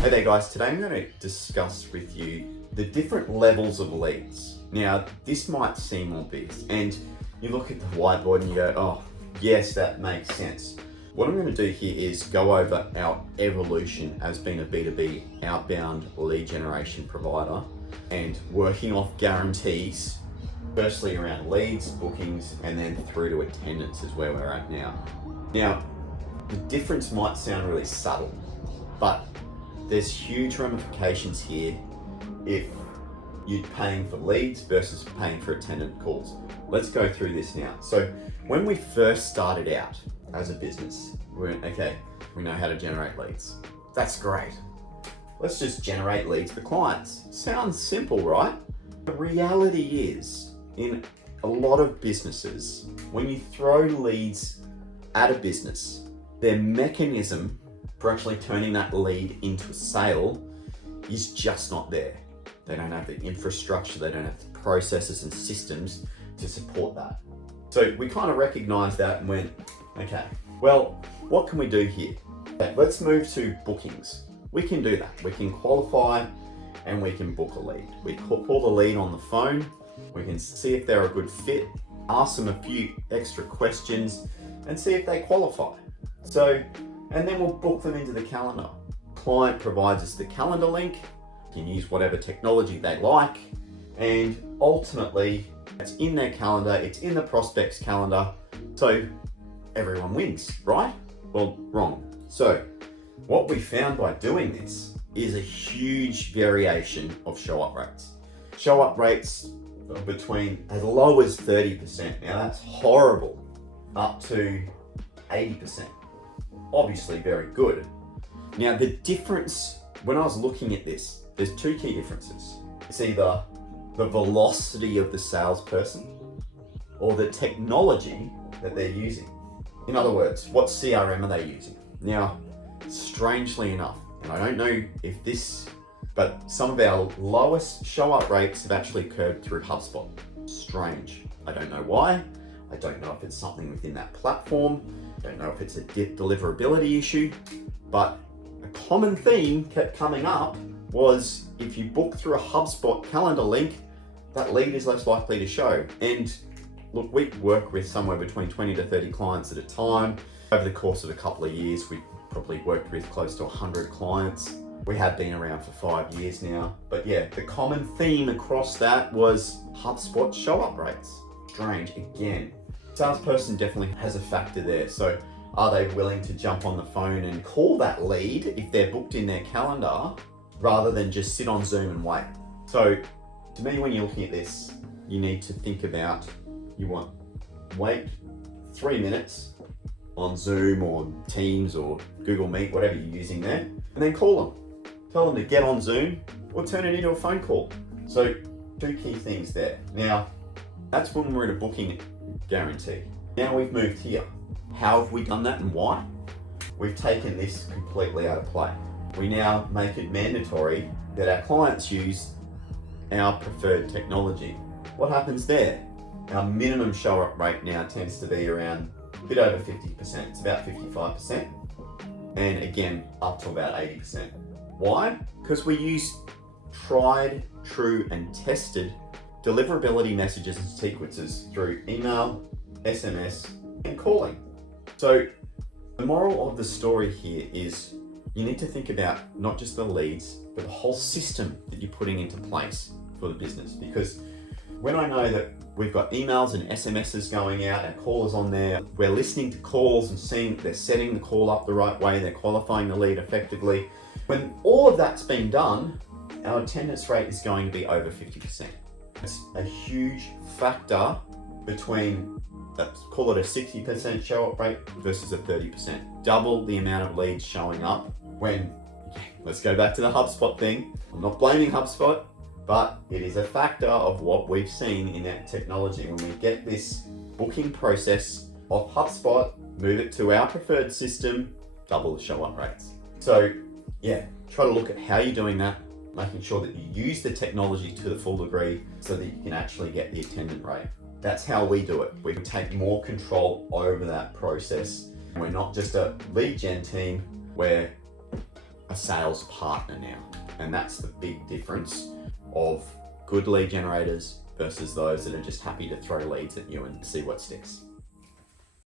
Hey there guys, today I'm going to discuss with you the different levels of leads. Now this might seem obvious and you look at the whiteboard and you go, oh yes, that makes sense. What I'm going to do here is go over our evolution as being a B2B outbound lead generation provider and working off guarantees, firstly around leads, bookings, and then through to attendance is where we're at now. Now, the difference might sound really subtle, but there's huge ramifications here if you're paying for leads versus paying for attendant calls. Let's go through this now. So when we first started out as a business, we went, okay, we know how to generate leads. That's great. Let's just generate leads for clients. Sounds simple, right? The reality is, in a lot of businesses, when you throw leads at a business, their mechanism for actually turning that lead into a sale is just not there. They don't have the infrastructure, they don't have the processes and systems to support that. So we kind of recognized that and went, okay, well, what can we do here? Okay, let's move to bookings. We can do that. We can qualify and we can book a lead. We call the lead on the phone, we can see if they're a good fit, ask them a few extra questions and see if they qualify. And then we'll book them into the calendar. Client provides us the calendar link, can use whatever technology they like, and ultimately it's in their calendar, it's in the prospect's calendar, so everyone wins, right? Well, wrong. So what we found by doing this is a huge variation of show up rates. Show up rates between as low as 30%, now that's horrible, up to 80%. Obviously very good. Now the difference, when I was looking at this, there's two key differences. It's either the velocity of the salesperson or the technology that they're using. In other words, what CRM are they using? Now, strangely enough, and I don't know if this, but some of our lowest show up rates have actually occurred through HubSpot. Strange. I don't know why. I don't know if it's something within that platform. I don't know if it's a deliverability issue, but a common theme kept coming up was if you book through a HubSpot calendar link, that lead is less likely to show. And look, we work with somewhere between 20 to 30 clients at a time. Over the course of a couple of years, we probably worked with close to 100 clients. We have been around for 5 years now. But yeah, the common theme across that was HubSpot show up rates. Strange, again. Salesperson definitely has a factor there. So are they willing to jump on the phone and call that lead if they're booked in their calendar rather than just sit on Zoom and wait? So to me, when you're looking at this, you need to think about, wait 3 minutes on Zoom or Teams or Google Meet, whatever you're using there, and then call them. Tell them to get on Zoom or turn it into a phone call. So two key things there. Now, that's when we're in a booking guarantee. Now we've moved here. How have we done that and why? We've taken this completely out of play. We now make it mandatory that our clients use our preferred technology. What happens there? Our minimum show up rate now tends to be around a bit over 50%. It's about 55%. And again, up to about 80%. Why? Because we use tried, true, and tested deliverability messages and sequences through email, SMS, and calling. So the moral of the story here is you need to think about not just the leads, but the whole system that you're putting into place for the business. Because when I know that we've got emails and SMSs going out, our callers on there, we're listening to calls and seeing they're setting the call up the right way, they're qualifying the lead effectively. When all of that's been done, our attendance rate is going to be over 50%. It's a huge factor between, let's call it a 60% show up rate versus a 30%. Double the amount of leads showing up when, let's go back to the HubSpot thing. I'm not blaming HubSpot, but it is a factor of what we've seen in that technology. When we get this booking process off HubSpot, move it to our preferred system, double the show up rates. So yeah, try to look at how you're doing that, making sure that you use the technology to the full degree so that you can actually get the attendant rate. That's how we do it. We take more control over that process. We're not just a lead gen team where a sales partner now. And that's the big difference of good lead generators versus those that are just happy to throw leads at you and see what sticks.